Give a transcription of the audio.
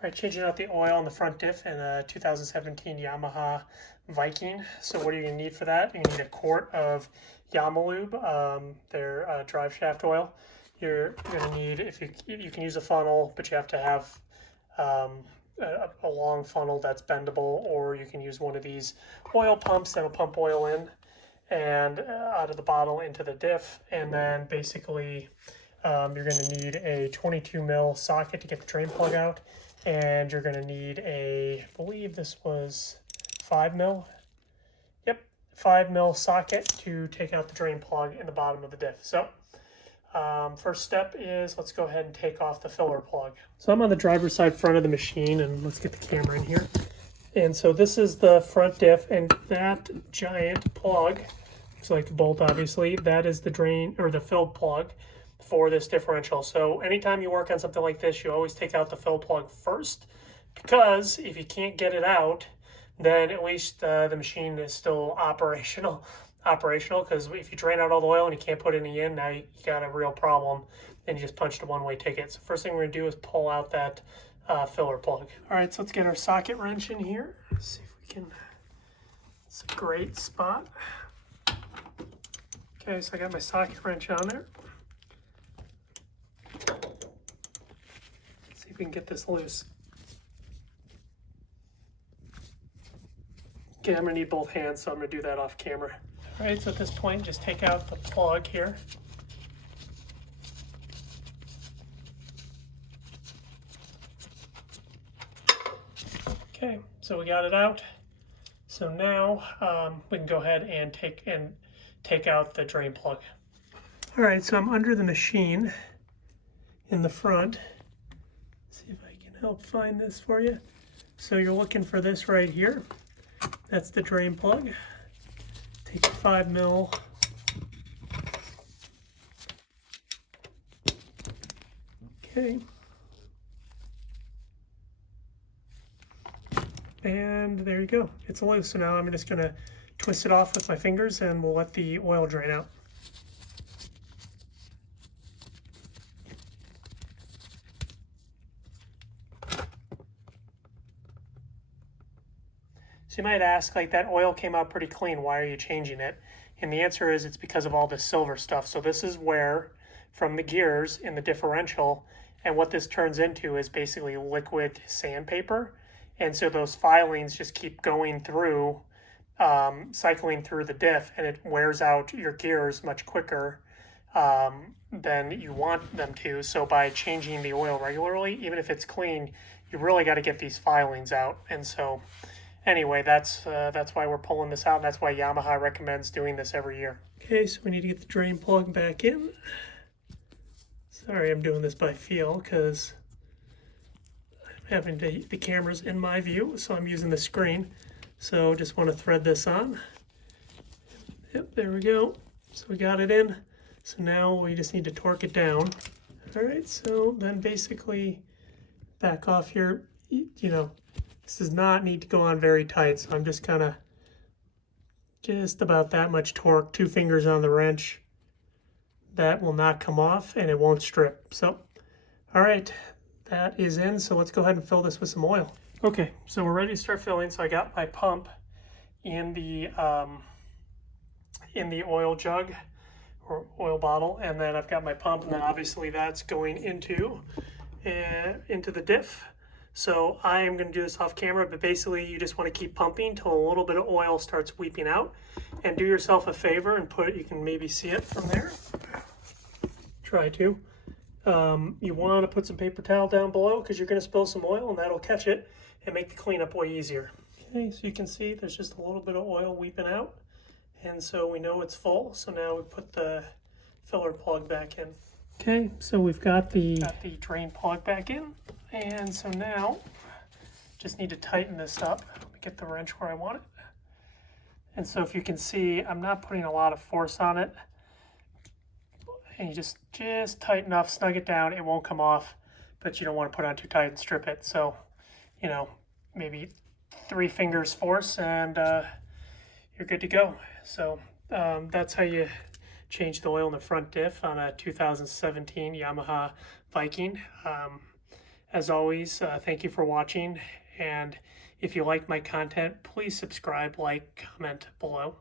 All right, changing out the oil on the front diff in a 2017 Yamaha Viking. So what are you going to need for that? You're going to need a quart of Yamalube, their drive shaft oil. You're going to need, if you can use a funnel, but you have to have a long funnel that's bendable, or you can use one of these oil pumps that'll pump oil in and out of the bottle into the diff. And then basically you're going to need a 22 mil socket to get the drain plug out. And you're going to need I believe this was 5 mil. Yep, 5 mil socket to take out the drain plug in the bottom of the diff. So first step is let's go ahead and take off the filler plug. So I'm on the driver's side front of the machine, and let's get the camera in here. And so this is the front diff, and that giant plug, looks like a bolt obviously, that is the drain or the fill plug for this differential. So anytime you work on something like this, you always take out the fill plug first, because if you can't get it out, then at least the machine is still operational, because if you drain out all the oil and you can't put any in, now you got a real problem, and you just punched a one-way ticket. So first thing we're going to do is pull out that filler plug. All right, so let's get our socket wrench in here. Let's see if we can, it's a great spot. Okay, so I got my socket wrench on there. We can get this loose. Okay, I'm gonna need both hands, so I'm gonna do that off camera. All right, so at this point, just take out the plug here. Okay, so we got it out. So now we can go ahead and take out the drain plug. All right, so I'm under the machine in the front. See if I can help find this for you. So you're looking for this right here. That's the drain plug. Take a 5 mil. Okay. And there you go. It's loose. So now I'm just going to twist it off with my fingers, and we'll let the oil drain out. So you might ask, like, that oil came out pretty clean, why are you changing it? And the answer is it's because of all this silver stuff. So this is where, from the gears in the differential, and what this turns into is basically liquid sandpaper. And so those filings just keep going through, cycling through the diff, and it wears out your gears much quicker than you want them to. So by changing the oil regularly, even if it's clean, you really got to get these filings out. And so anyway, that's why we're pulling this out, and that's why Yamaha recommends doing this every year. Okay, so we need to get the drain plug back in. Sorry, I'm doing this by feel because I'm having the cameras in my view, so I'm using the screen. So just want to thread this on. Yep, there we go. So we got it in. So now we just need to torque it down. All right, so then basically back off here, you know, this does not need to go on very tight, so I'm just kind of just about that much torque, 2 fingers on the wrench. That will not come off and it won't strip. So, all right, that is in. So let's go ahead and fill this with some oil. Okay, so we're ready to start filling. So I got my pump in the oil jug or oil bottle, and then I've got my pump, and then obviously that's going into the diff. So I am going to do this off camera, but basically you just want to keep pumping till a little bit of oil starts weeping out. And do yourself a favor and put it, you can maybe see it from there. Try to. You want to put some paper towel down below because you're going to spill some oil, and that'll catch it and make the cleanup way easier. Okay, so you can see there's just a little bit of oil weeping out. And so we know it's full. So now we put the filler plug back in. Okay, so we've got the drain plug back in. And so now, just need to tighten this up. Let me get the wrench where I want it. And so if you can see, I'm not putting a lot of force on it. And you just tight enough, snug it down. It won't come off, but you don't want to put on too tight and strip it. So, you know, maybe 3 fingers force, and you're good to go. So that's how you change the oil in the front diff on a 2017 Yamaha Viking. As always, thank you for watching, and if you like my content, please subscribe, like, comment below.